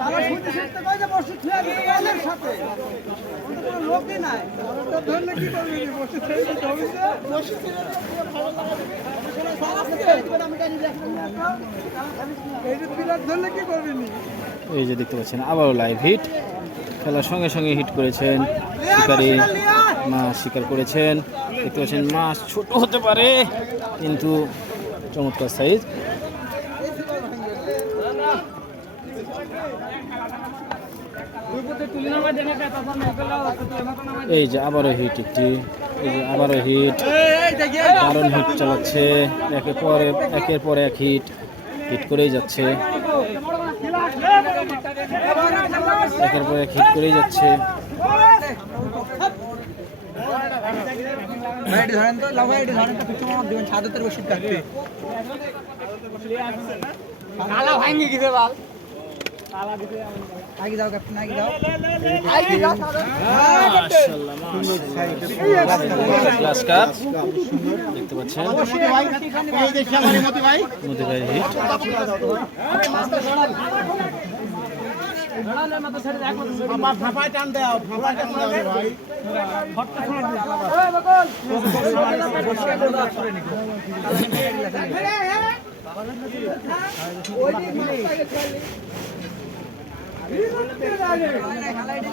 তারা শুনতে শুনতে কয় যে বসে সাথে। কোনো লোকই নাই। ধরলে কি করবি? বসে দিতে হবে বসে? এই যে দেখতে পাচ্ছেন আবারও লাইভ হিট খেলার সঙ্গে সঙ্গে হিট করেছেন শিকারি। মাছ শিকার করেছেন। দেখতে পাচ্ছেন মাছ ছোট হতে পারে কিন্তু চমৎকার সাইজ এই যে আবারও হিট একটি এই যে আবারও হিট। দারুণ হিট চালাচ্ছে। একের পর এক- একের পর এক হিট হিট করেই যাচ্ছে। একের পর এক হিট করেই যাচ্ছে। ভাই ধরেন তো লাভ ধরেন তো পিছু মামা দিবেন ছাদতের বসে ভাঙি গেছে বাল? আগে দাও ক্যাপ্টেন আগে দাও আগে দাও গ্লাস কাপ দেখতে পাচ্ছেন মধ্যে ভাই হিট ভাই ধরেন ধরেন পিটু মামা বসে ভাই আরেকটা এক করছে এই যে দেখেন এই যে আমার মঞ্জু ভাই দারুণ আরেকটা size মধ্যে হিট একেবারে টেনে এসে চলে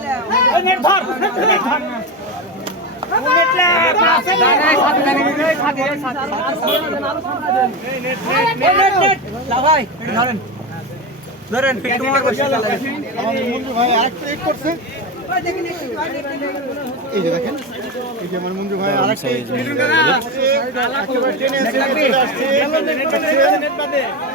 আসছে আরেকটি এই পা এই আরেকটি পাশে মানে একটি কি এই বলব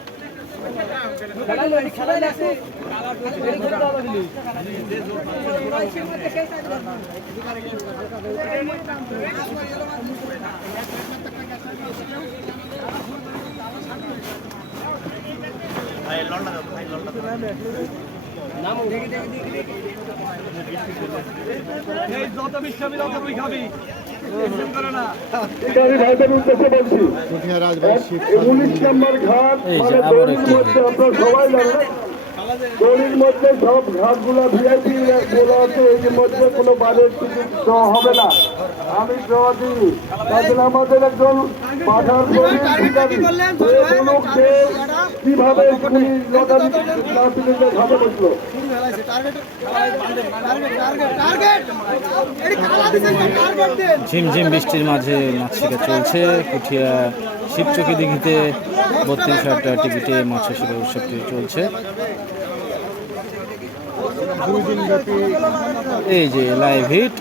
লাগছে পুঠিয়া রাজভাই শীত উনিশ নম্বর ঘাট মানে দড়ির মধ্যে আপনার সবাই জানেন দড়ির মধ্যে সব ঘাটগুলো ভিআইপি বলা আছে এর মধ্যে কোনো বারের টিকিট হবে না। আমি তাহলে আমাদের একজন পাঠার কীভাবে ঝিমঝিম বৃষ্টির মাঝে মাছ শিকার চলছে। পুঠিয়া শিবচকি দিঘিতে বত্রিশ হাজার টাকা টিকিটে মাছ শিকার উৎসবটি চলছে। দুই দিন ব্যাপী এই যে লাইভ হিট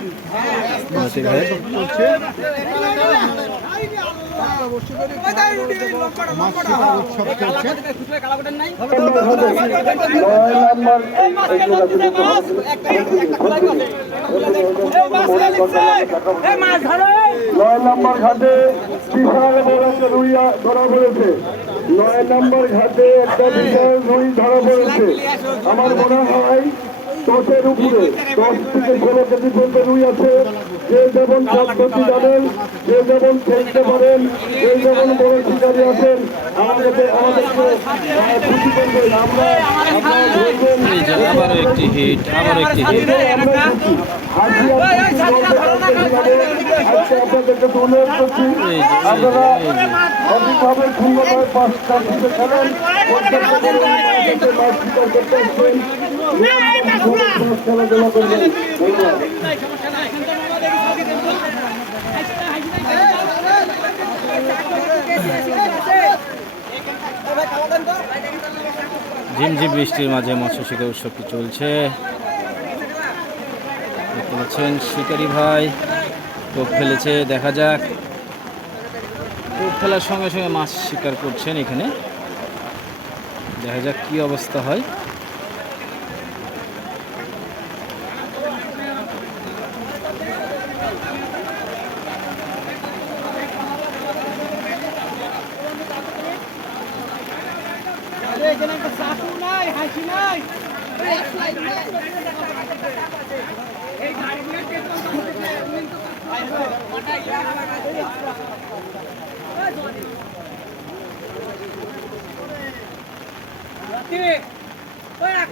নয় নম্বর ঘাটে ধরা পড়েছে নয় নম্বর ঘাটে একটা ধরা পড়েছে আমার মনে হয় দশের উপরে দশ থেকে ষোলো কেজি পর্যন্ত রুই আছে। যে যেমন পদ্ধতি জানেন যে যেমন খেলতে পারেন যে যেমন বড় শিকারী আছেন আমাদেরকে আমাদেরকে খুশি করবেন আমরা আপনারা ধরবেন এই যে আবারও একটি হিট আবারও একটি হিট আপনাদেরকে অনুরোধ করছি এই যে, এই যে, আপনারা সঠিকভাবে সুন্দরভাবে পাঁচটা দিতে খেলেন। প্রত্যেকটা মাছ শিকার করতে ঝিমঝিম বৃষ্টির মাঝে মৎস্য শিকার উৎসবটি চলছে। পাচ্ছেন শিকারি ভাই, টোপ ফেলেছে, দেখা যাক। টোপ ফেলার সঙ্গে সঙ্গে মাছ শিকার করছেন এখানে। দেখা যাক কি অবস্থা হয়।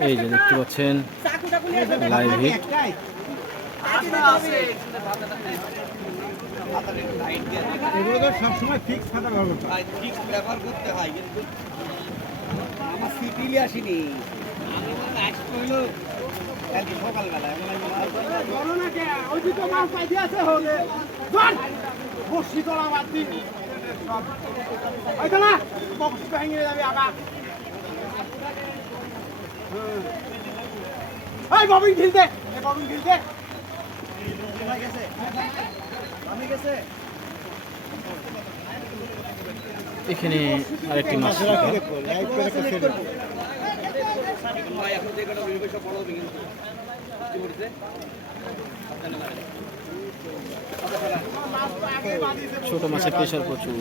এই যে দেখতে পাচ্ছেন লাইভ হিট এগুলো তো সবসময় ফিক্স ব্যবস্থা ব্যবহার করতে হয় কিন্তু সিটিলি আসিনি। আমি আসতে হইল কালকে সকালবেলা ওই দুটো মাছ আছে হবে জন বসি তোলা বাদ দিন হয়তো না বক্স ভেঙে যাবে আবার এই ববিন ঢিলতে ববিন ঢিলতে এখানে আরেকটি মাছ ছোট মাছের প্রেশার প্রচুর।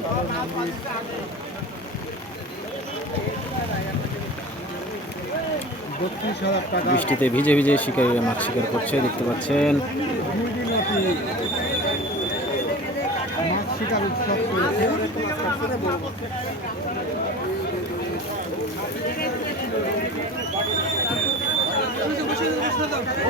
বৃষ্টিতে ভিজে ভিজে শিকারীরা মাছ শিকার করছে, দেখতে পাচ্ছেন। শিকার উৎসব